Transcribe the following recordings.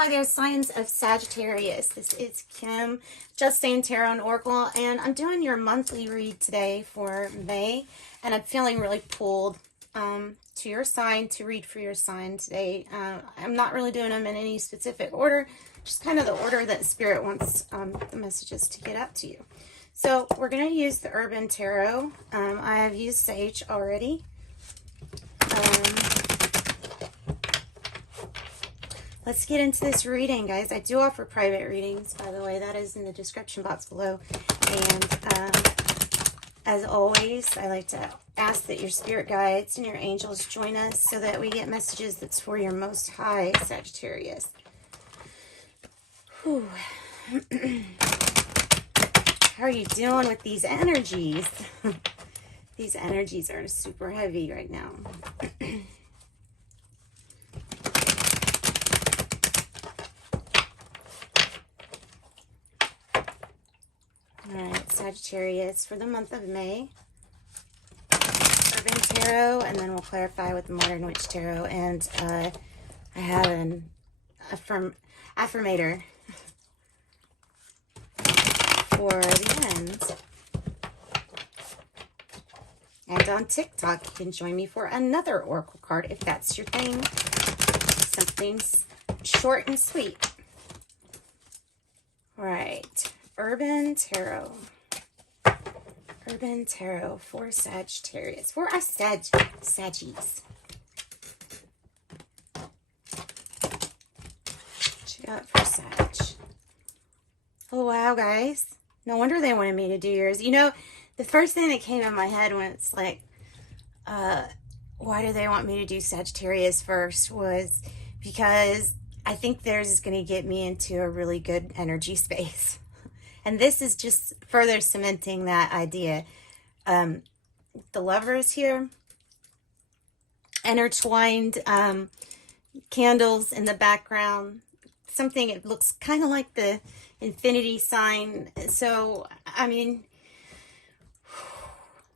Hi there, signs of Sagittarius. This is Kim, Just Sayin Tarot and Oracle, and I'm doing your monthly read today for May, and I'm feeling really pulled to your sign to read for your sign today. I'm not really doing them in any specific order, just kind of the order that Spirit wants the messages to get out to you. So we're going to use the Urban Tarot. I have used Sage already. Let's get into this reading, guys. I do offer private readings, by the way. That is in the description box below. And as always, I like to ask that your spirit guides and your angels join us so that we get messages that's for your most high, Sagittarius. Whew. How are you doing with these energies? These energies are super heavy right now. Alright, Sagittarius for the month of May. Urban Tarot, and then we'll clarify with the Modern Witch Tarot. And I have an affirmator for the end. And on TikTok, you can join me for another Oracle card if that's your thing. Something short and sweet. Alright. Urban Tarot. Urban Tarot for Sagittarius. For us Saggies. What you got for Sag? Oh, wow, guys. No wonder they wanted me to do yours. You know, the first thing that came in my head when it's like, why do they want me to do Sagittarius first, was because I think theirs is going to get me into a really good energy space. And this is just further cementing that idea. The Lovers here, intertwined candles in the background. Something, it looks kind of like the infinity sign. So, I mean,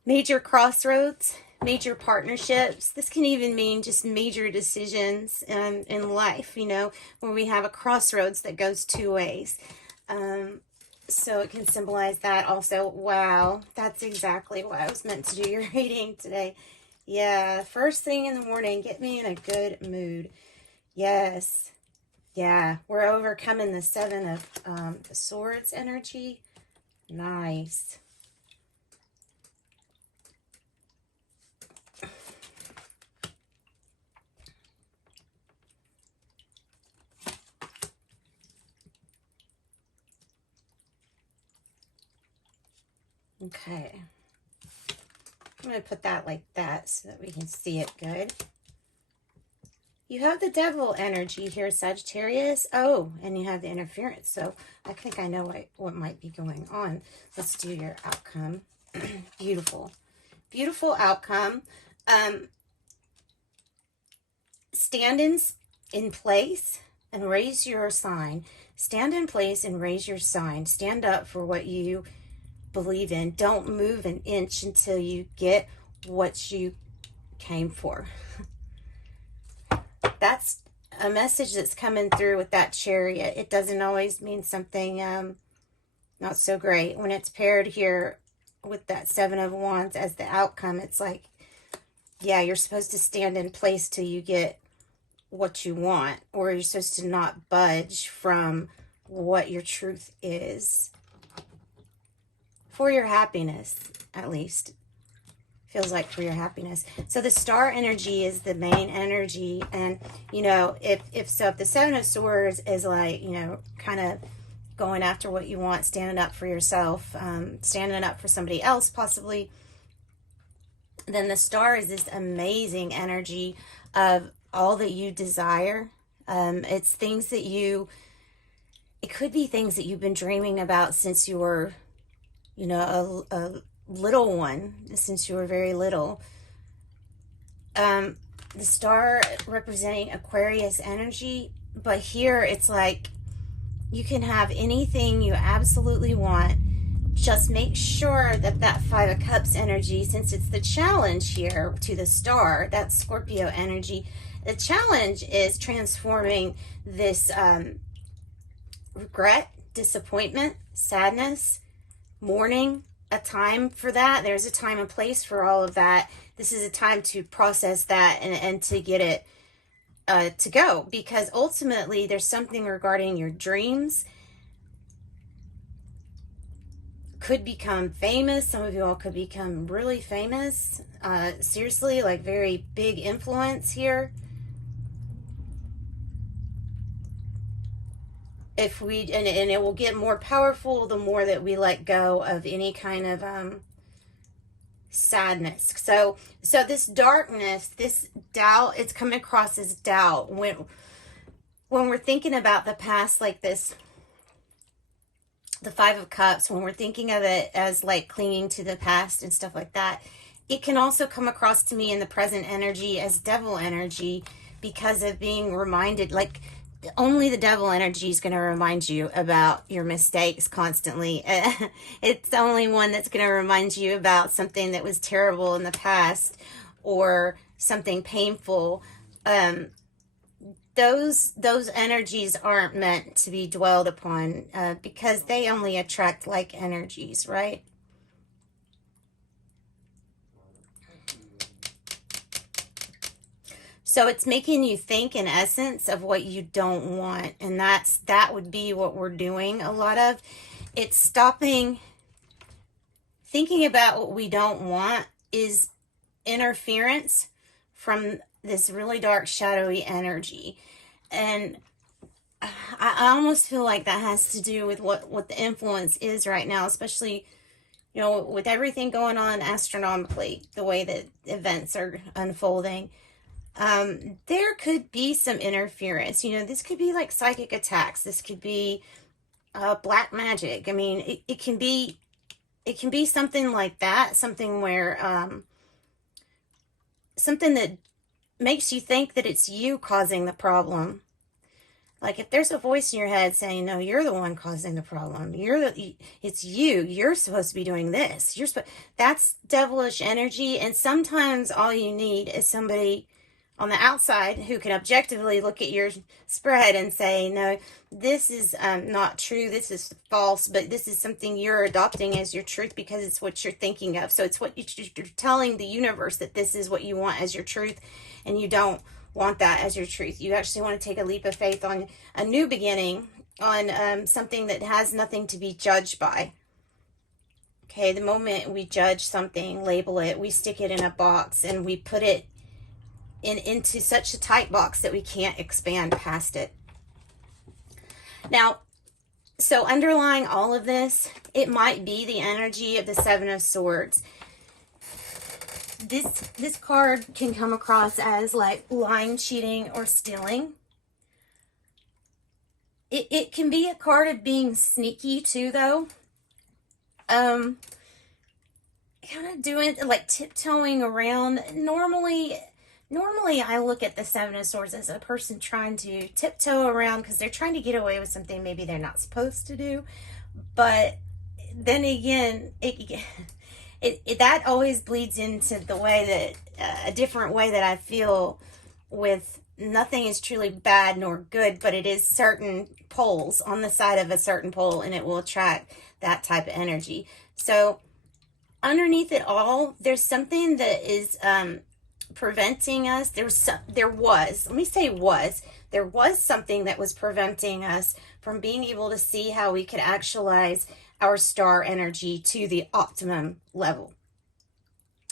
major crossroads, major partnerships. This can even mean just major decisions in life, you know, where we have a crossroads that goes two ways. So it can symbolize that also. Wow, that's exactly what I was meant to do your reading today. Yeah, first thing in the morning, get me in a good mood. Yes. Yeah, we're overcoming the Seven of the Swords energy. Nice. Okay, I'm going to put that like that so that we can see it good. You have the Devil energy here, Sagittarius. Oh, and you have the interference. So I think I know what might be going on. Let's do your outcome. Beautiful. Beautiful outcome. Stand in place and raise your sign. Stand in place and raise your sign. Stand up for what you believe in. Don't move an inch until you get what you came for. That's a message that's coming through with that Chariot. It doesn't always mean something not so great. When it's paired here with that Seven of Wands as the outcome, it's like, yeah, you're supposed to stand in place till you get what you want, or you're supposed to not budge from what your truth is. For your happiness, at least. Feels like for your happiness. So the Star energy is the main energy. And, you know, if the Seven of Swords is like, you know, kind of going after what you want, standing up for yourself, standing up for somebody else possibly, then the Star is this amazing energy of all that you desire. It's things that it could be things that you've been dreaming about since you were, you know, a little one, since you were very little. The Star representing Aquarius energy, but here it's like you can have anything you absolutely want. Just make sure that that Five of Cups energy, since it's the challenge here to the Star, that's Scorpio energy, The challenge is transforming this regret, disappointment, sadness, mourning, a time for that. There's a time and place for all of that. This is a time to process that and to get it to go, because ultimately there's something regarding your dreams. Could become famous. Some of you all could become really famous. Seriously, like very big influence here. If we, and it will get more powerful the more that we let go of any kind of sadness. So this darkness, this doubt, it's coming across as doubt. When we're thinking about the past like this, the Five of Cups, when we're thinking of it as like clinging to the past and stuff like that, it can also come across to me in the present energy as devil energy, because of being reminded, like only the devil energy is going to remind you about your mistakes constantly. It's the only one that's going to remind you about something that was terrible in the past or something painful. Those energies aren't meant to be dwelled upon, because they only attract like energies, right? So it's making you think, in essence, of what you don't want. And that would be what we're doing a lot of. It's stopping. Thinking about what we don't want is interference from this really dark, shadowy energy. And I almost feel like that has to do with what the influence is right now, especially, you know, with everything going on astronomically, the way that events are unfolding. There could be some interference. You know, this could be like psychic attacks. This could be black magic. I mean, it can be something like that, something where something that makes you think that it's you causing the problem. Like if there's a voice in your head saying, no, you're the one causing the problem. It's you. You're supposed to be doing this. That's devilish energy. And sometimes all you need is somebody on the outside who can objectively look at your spread and say, no, this is not true, this is false, but this is something you're adopting as your truth because it's what you're thinking of. So it's what you're telling the universe, that this is what you want as your truth, and you don't want that as your truth. You actually want to take a leap of faith on a new beginning, on something that has nothing to be judged by. Okay, the moment we judge something, label it, we stick it in a box, and we put it into such a tight box that we can't expand past it. Now, so underlying all of this, it might be the energy of the Seven of Swords. This card can come across as like lying, cheating, or stealing. It can be a card of being sneaky too, though. Kind of doing like tiptoeing around. Normally, I look at the Seven of Swords as a person trying to tiptoe around because they're trying to get away with something maybe they're not supposed to do. But then again, that always bleeds into the way that, a different way that I feel with nothing is truly bad nor good, but it is certain poles on the side of a certain pole, and it will attract that type of energy. So underneath it all, there's something that is, preventing us. There was something that was preventing us from being able to see how we could actualize our star energy to the optimum level.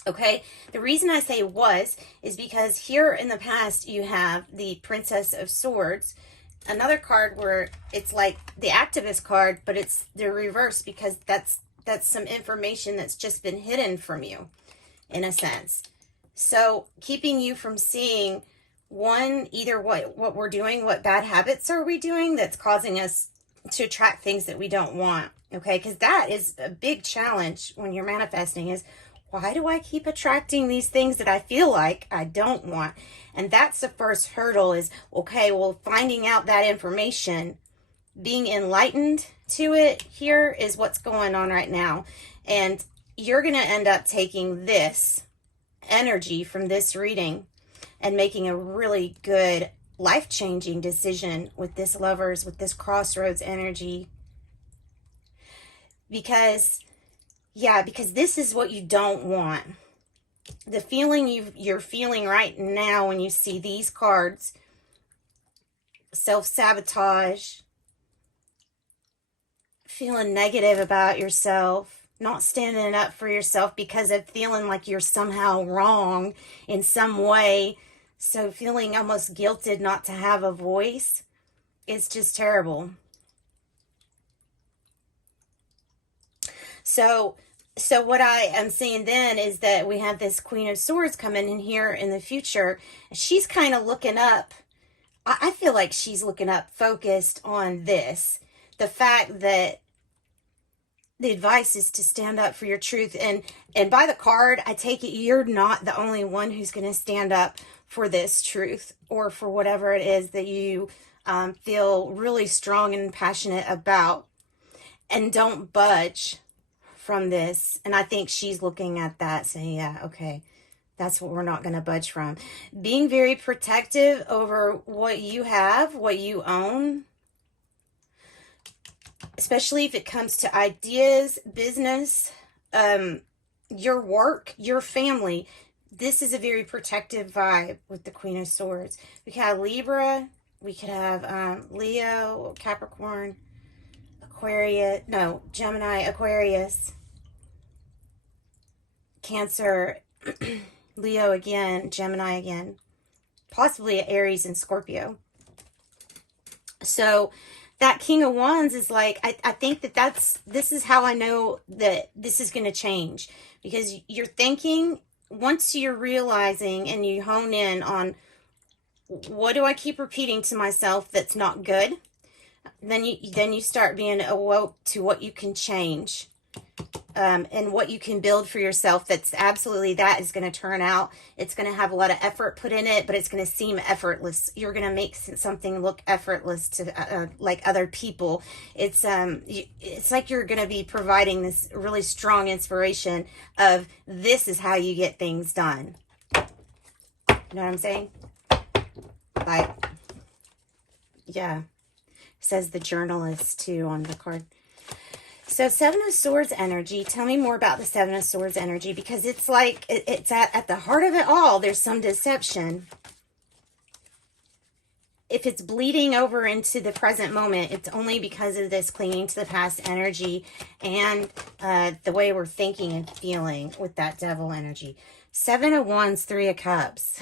Okay, the reason I say was is because here in the past you have the Princess of Swords, another card where it's like the activist card, but it's the reverse, because that's some information that's just been hidden from you in a sense. So keeping you from seeing, one, either what we're doing, what bad habits are we doing that's causing us to attract things that we don't want, okay? Because that is a big challenge when you're manifesting, is why do I keep attracting these things that I feel like I don't want? And that's the first hurdle, is, okay, well, finding out that information, being enlightened to it, here is what's going on right now. And you're going to end up taking this energy from this reading and making a really good life-changing decision with this Lovers, with this crossroads energy. Because, yeah, because this is what you don't want. The feeling you're feeling right now when you see these cards, self-sabotage, feeling negative about yourself, not standing up for yourself because of feeling like you're somehow wrong in some way. So feeling almost guilted not to have a voice. It's just terrible. So what I am seeing then is that we have this Queen of Swords coming in here in the future. She's kind of looking up. I feel like she's looking up, focused on this. The fact that the advice is to stand up for your truth. And by the card, I take it you're not the only one who's going to stand up for this truth or for whatever it is that you feel really strong and passionate about. And don't budge from this. And I think she's looking at that saying, yeah, okay, that's what we're not going to budge from. Being very protective over what you have, what you own, especially if it comes to ideas, business, your work, your family. This is a very protective vibe with the Queen of Swords. We could have Libra, we could have Leo, Capricorn, Aquarius, no, Gemini, Aquarius, Cancer, Leo again, Gemini again, possibly Aries and Scorpio. So that King of Wands is like, I think this is how I know that this is going to change. Because you're thinking, once you're realizing and you hone in on, what do I keep repeating to myself that's not good? Then you start being awoke to what you can change. And what you can build for yourself that's absolutely, that is going to turn out. It's going to have a lot of effort put in it, but it's going to seem effortless. You're going to make something look effortless to like other people. It's like you're going to be providing this really strong inspiration of, this is how you get things done. You know what I'm saying? Like, yeah. It says the journalist too on the card. So Seven of Swords energy, tell me more about the Seven of Swords energy, because it's like, it's at the heart of it all. There's some deception. If it's bleeding over into the present moment, it's only because of this clinging to the past energy and the way we're thinking and feeling with that Devil energy. Seven of Wands, Three of Cups.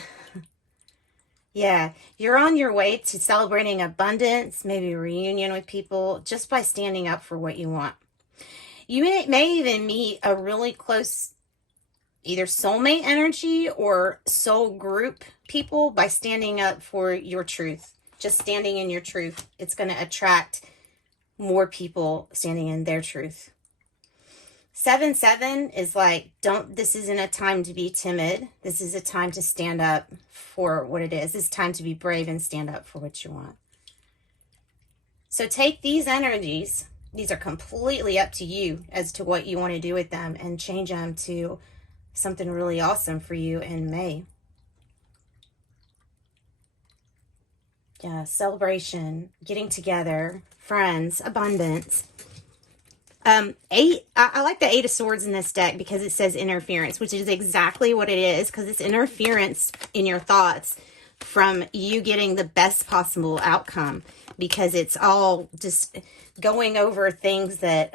Yeah, you're on your way to celebrating abundance, maybe a reunion with people, just by standing up for what you want. You may even meet a really close, either soulmate energy or soul group people by standing up for your truth. Just standing in your truth. It's going to attract more people standing in their truth. 7-7 is like, this isn't a time to be timid. This is a time to stand up for what it is. It's time to be brave and stand up for what you want. So take these energies. These are completely up to you as to what you want to do with them, and change them to something really awesome for you in May. Yeah, celebration, getting together, friends, abundance. I like the Eight of Swords in this deck because it says interference, which is exactly what it is, because it's interference in your thoughts from you getting the best possible outcome, because it's all just going over things that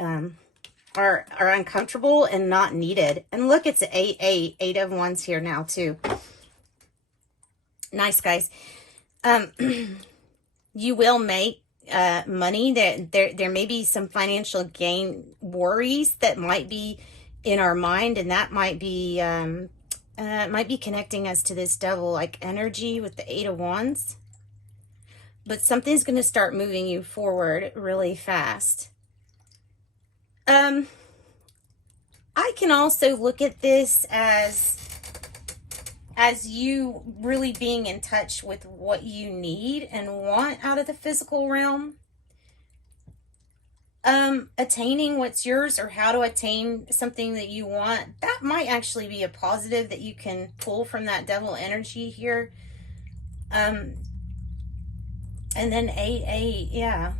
are uncomfortable and not needed. And look, it's 8 of Wands here now too. Nice, guys. You will make money. There may be some financial gain worries that might be in our mind, and that might be connecting us to this Devil like energy with the 8 of Wands. But something's going to start moving you forward really fast. I can also look at this as you really being in touch with what you need and want out of the physical realm. Attaining what's yours, or how to attain something that you want. That might actually be a positive that you can pull from that Devil energy here. And then 8, yeah,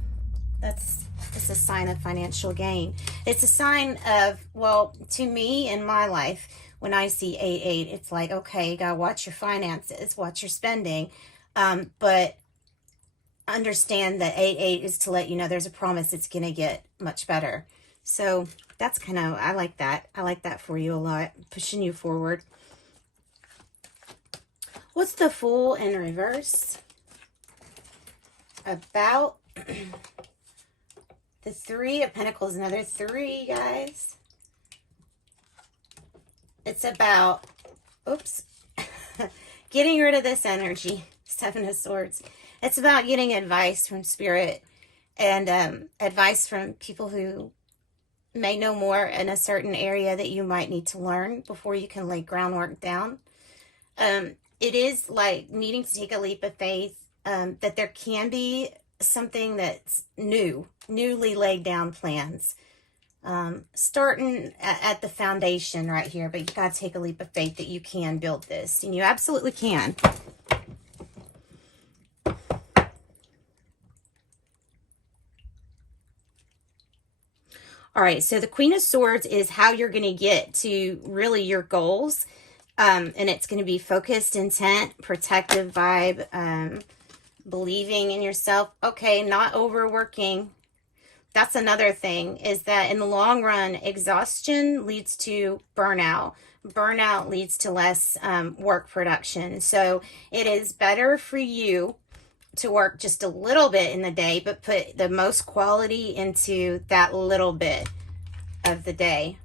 it's a sign of financial gain. It's a sign of, well, to me in my life, when I see 8, it's like, okay, you gotta watch your finances, watch your spending, but understand that 8 is to let you know there's a promise it's gonna get much better. So that's kind of, I like that. I like that for you a lot, pushing you forward. What's the Fool in reverse about? The 3 of Pentacles, another 3, guys. It's about, oops, getting rid of this energy. 7 of Swords. It's about getting advice from Spirit and advice from people who may know more in a certain area that you might need to learn before you can lay groundwork down. It is like needing to take a leap of faith, that there can be something that's newly laid down plans. Starting at the foundation right here, but you gotta take a leap of faith that you can build this, and you absolutely can. All right, so the Queen of Swords is how you're going to get to really your goals, and it's going to be focused, intent, protective vibe, believing in yourself. Okay, not overworking. That's another thing, is that in the long run, exhaustion leads to burnout. Burnout leads to less work production. So it is better for you to work just a little bit in the day, but put the most quality into that little bit of the day.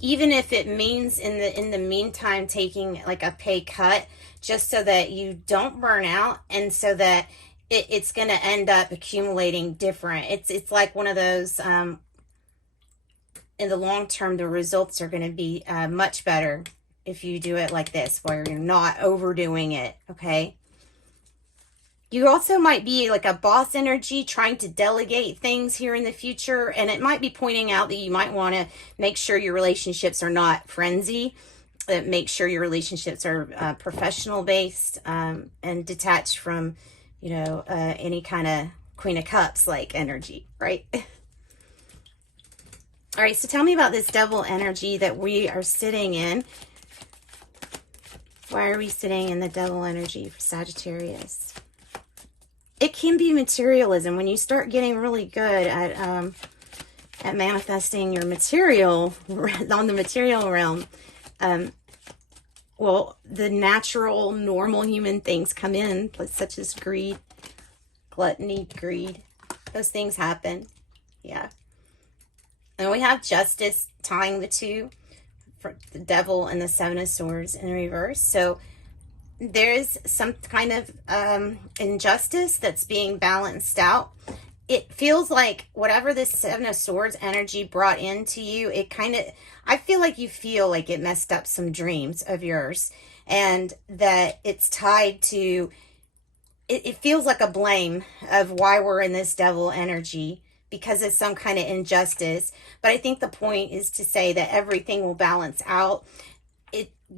Even if it means in the meantime taking like a pay cut, just so that you don't burn out, and so that it's going to end up accumulating different. It's like one of those, in the long term, the results are going to be much better if you do it like this, where you're not overdoing it, okay? You also might be like a boss energy, trying to delegate things here in the future, and it might be pointing out that you might want to make sure your relationships are not frenzy, make sure your relationships are professional based, and detached from, you know, any kind of Queen of Cups like energy, right? All right, so tell me about this Devil energy that we are sitting in. Why are we sitting in the Devil energy for Sagittarius? It can be materialism. When you start getting really good at manifesting your material, on the material realm, well, the natural, normal human things come in, such as greed, gluttony, greed. Those things happen. Yeah. And we have Justice tying the two, for the Devil and the 7 of Swords in reverse. So there's some kind of injustice that's being balanced out. It feels like whatever this 7 of Swords energy brought into you, it kind of, I feel like you feel like it messed up some dreams of yours, and that it's tied to, it feels like a blame of why we're in this Devil energy, because of some kind of injustice. But I think the point is to say that everything will balance out.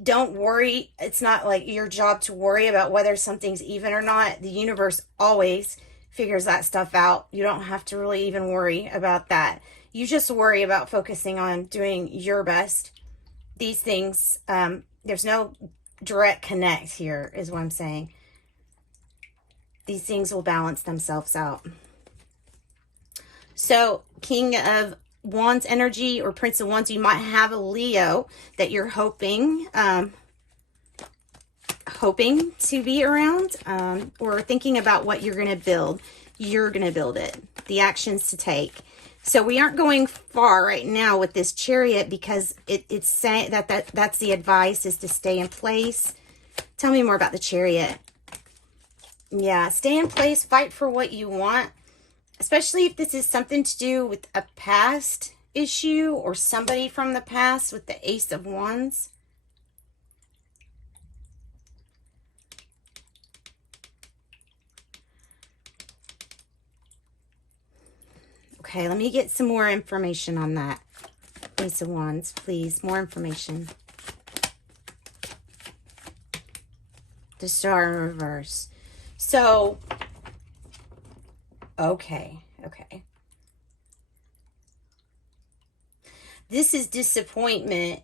Don't worry. It's not like your job to worry about whether something's even or not. The universe always figures that stuff out. You don't have to really even worry about that. You just worry about focusing on doing your best. These things, there's no direct connect here, is what I'm saying. These things will balance themselves out. So, King of Wands energy or Prince of Wands, you might have a Leo that you're hoping to be around, or thinking about what you're going to build. You're going to build it. The actions to take. So we aren't going far right now with this Chariot, because it's saying that's the advice, is to stay in place. Tell me more about the Chariot. Yeah, stay in place, fight for what you want. Especially if this is something to do with a past issue or somebody from the past with the Ace of Wands. Okay, let me get some more information on that. Ace of Wands, please. More information. the Star in reverse. So, okay. This is disappointment,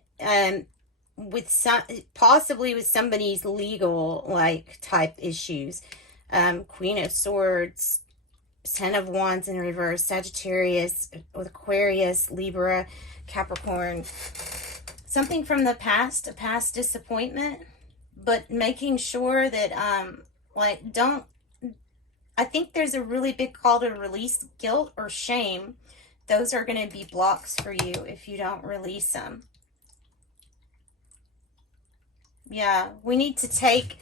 with possibly with somebody's legal, like, type issues. Queen of Swords, Ten of Wands in reverse, Sagittarius with Aquarius, Libra, Capricorn. Something from the past, a past disappointment, but making sure that, like, don't, I think there's a really big call to release guilt or shame. Those are going to be blocks for you if you don't release them. Yeah, we need to take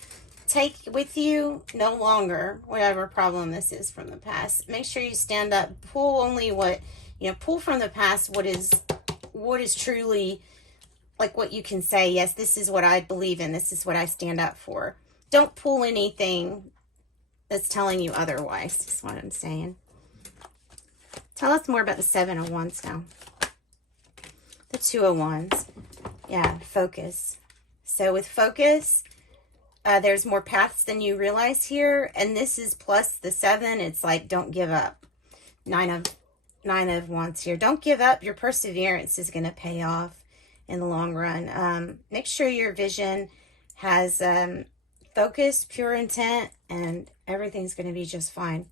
with you no longer whatever problem this is from the past. Make sure you stand up, pull only what, pull from the past what is truly, like, what you can say, yes, this is what I believe in, this is what I stand up for. Don't pull anything that's telling you otherwise, is what I'm saying. Tell us more about the Seven of Wands now. The Two of Wands. Yeah, focus. So with focus, there's more paths than you realize here. And this is plus the 7. It's like, don't give up. Nine of Wands here. Don't give up. Your perseverance is going to pay off in the long run. Make sure your vision has focus, pure intent, and everything's going to be just fine.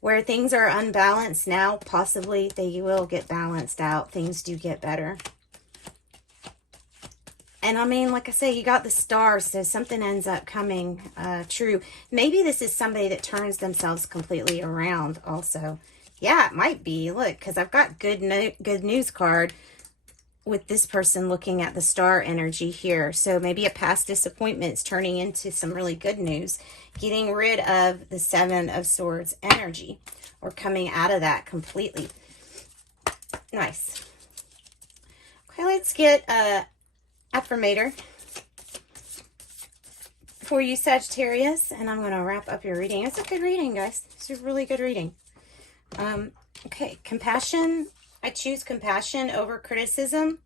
Where things are unbalanced now, possibly they will get balanced out. Things do get better. And I mean, like I say, you got the Star, so something ends up coming true. Maybe this is somebody that turns themselves completely around also. Yeah, it might be. Look, because I've got good news card with this person looking at the Star energy here. So maybe a past disappointment is turning into some really good news. Getting rid of the Seven of Swords energy, or coming out of that completely. Nice. Okay, let's get affirmator for you, Sagittarius, and I'm going to wrap up your reading. It's a good reading, guys. It's a really good reading. Okay, compassion. I choose compassion over criticism.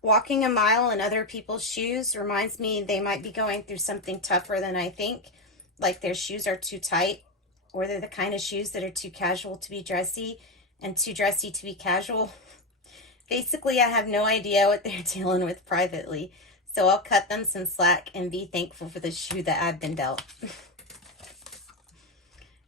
Walking a mile in other people's shoes reminds me they might be going through something tougher than I think, like their shoes are too tight, or they're the kind of shoes that are too casual to be dressy and too dressy to be casual. Basically, I have no idea what they're dealing with privately, so I'll cut them some slack and be thankful for the shoe that I've been dealt.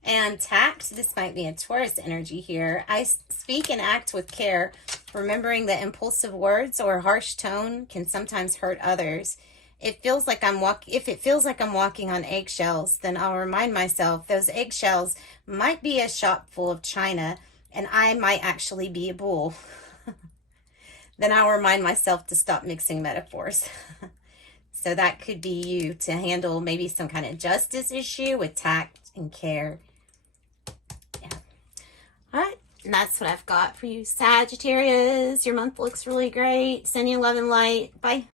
And tact, this might be a Taurus energy here. I speak and act with care, remembering that impulsive words or harsh tone can sometimes hurt others. If it feels like I'm walking on eggshells, then I'll remind myself those eggshells might be a shop full of china, and I might actually be a bull. Then I'll remind myself to stop mixing metaphors. So that could be you, to handle maybe some kind of justice issue with tact and care. Yeah. All right. And that's what I've got for you, Sagittarius. Your month looks really great. Send you love and light. Bye.